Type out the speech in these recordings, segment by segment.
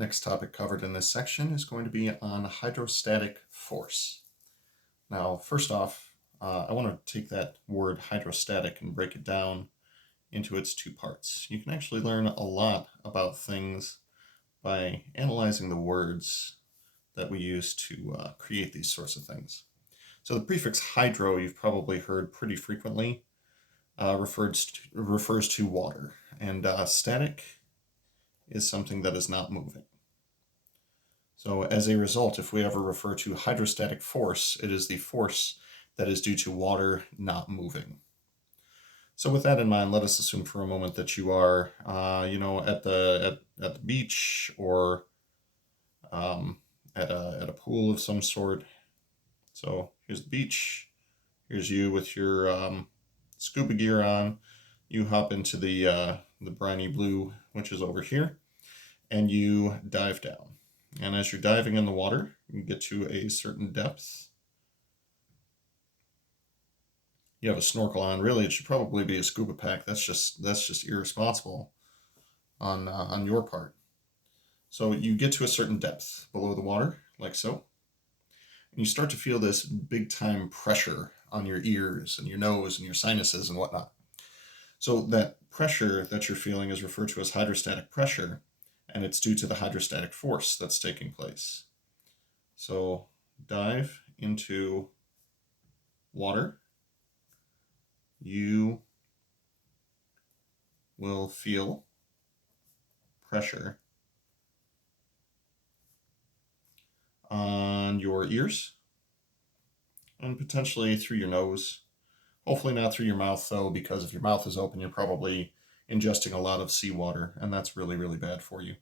next topic covered in this section is going to be on hydrostatic force. Now, first off, I want to take that word hydrostatic and break it down into its two parts. You can actually learn a lot about things by analyzing the words that we use to create these sorts of things. So the prefix hydro, you've probably heard pretty frequently, refers to water, and static is something that is not moving. So as a result, if we ever refer to hydrostatic force, it is the force that is due to water not moving. So with that in mind, let us assume for a moment that you are, at the beach or at a pool of some sort. So here's the beach. Here's you with your scuba gear on. You hop into the briny blue, which is over here, and you dive down. And as you're diving in the water, you get to a certain depth. You have a snorkel on. Really, it should probably be a scuba pack. That's just irresponsible on your part. So you get to a certain depth below the water, like so, and you start to feel this big time pressure on your ears and your nose and your sinuses and whatnot. So that pressure that you're feeling is referred to as hydrostatic pressure, and it's due to the hydrostatic force that's taking place. So dive into water. You will feel pressure on your ears and potentially through your nose. Hopefully not through your mouth, though, because if your mouth is open, you're probably ingesting a lot of seawater, and that's really, really bad for you.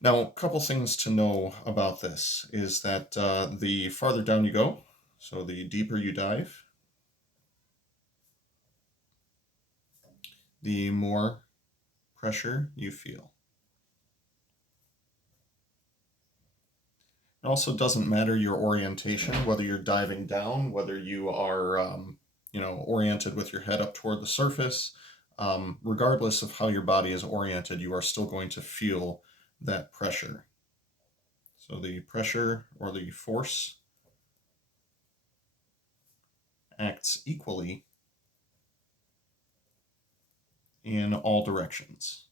Now, a couple things to know about this is that the farther down you go, so the deeper you dive, the more pressure you feel. It also doesn't matter your orientation, whether you're diving down, whether you are, oriented with your head up toward the surface. Regardless of how your body is oriented, you are still going to feel that pressure. So the pressure or the force acts equally in all directions.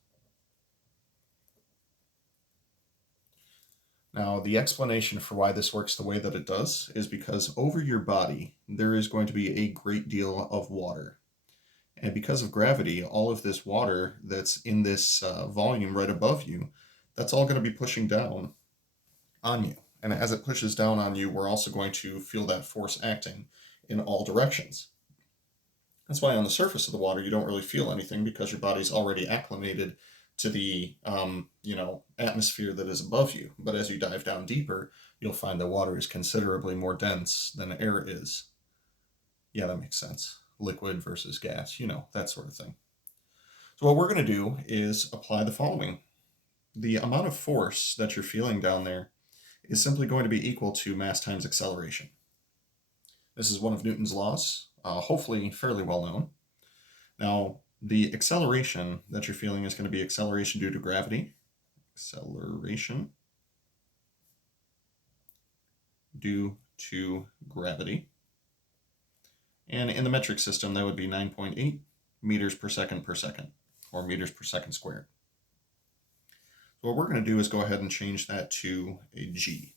Now, the explanation for why this works the way that it does is because over your body, there is going to be a great deal of water. And because of gravity, all of this water that's in this volume right above you, that's all going to be pushing down on you. And as it pushes down on you, we're also going to feel that force acting in all directions. That's why on the surface of the water, you don't really feel anything because your body's already acclimated to the atmosphere that is above you. But as you dive down deeper, you'll find that water is considerably more dense than air is. Yeah, that makes sense. Liquid versus gas, that sort of thing. So what we're going to do is apply the following. The amount of force that you're feeling down there is simply going to be equal to mass times acceleration. This is one of Newton's laws, hopefully fairly well known. Now, the acceleration that you're feeling is going to be acceleration due to gravity. Acceleration due to gravity. And in the metric system, that would be 9.8 meters per second, or meters per second squared. So what we're going to do is go ahead and change that to a G.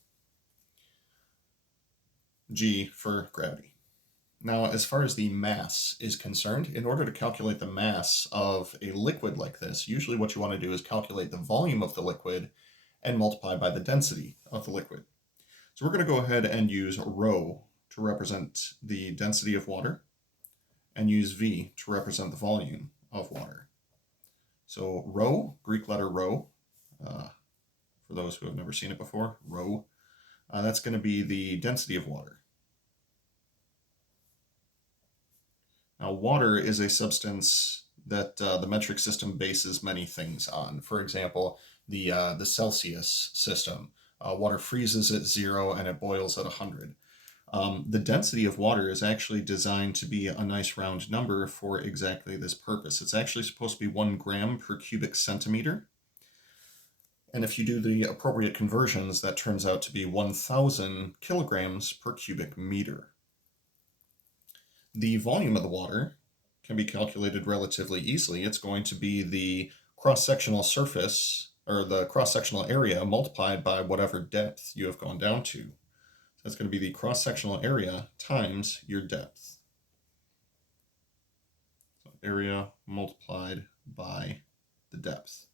G for gravity. Now, as far as the mass is concerned, in order to calculate the mass of a liquid like this, usually what you want to do is calculate the volume of the liquid and multiply by the density of the liquid. So we're going to go ahead and use rho to represent the density of water and use V to represent the volume of water. So rho, Greek letter rho, for those who have never seen it before, rho, that's going to be the density of water. Now, water is a substance that the metric system bases many things on. For example, the Celsius system. Water freezes at 0 and it boils at 100. The density of water is actually designed to be a nice round number for exactly this purpose. It's actually supposed to be 1 gram per cubic centimeter. And if you do the appropriate conversions, that turns out to be 1,000 kilograms per cubic meter. The volume of the water can be calculated relatively easily. It's going to be the cross-sectional surface, or the cross-sectional area, multiplied by whatever depth you have gone down to. That's going to be the cross-sectional area times your depth. So area multiplied by the depth.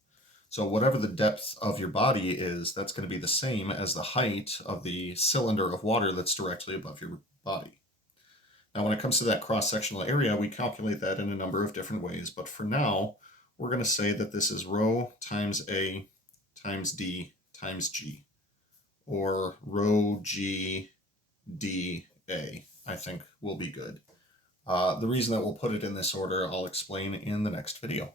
So whatever the depth of your body is, that's going to be the same as the height of the cylinder of water that's directly above your body. Now, when it comes to that cross-sectional area, we calculate that in a number of different ways, but for now, we're going to say that this is rho times A times D times G, or rho G D A, I think will be good. The reason that we'll put it in this order, I'll explain in the next video.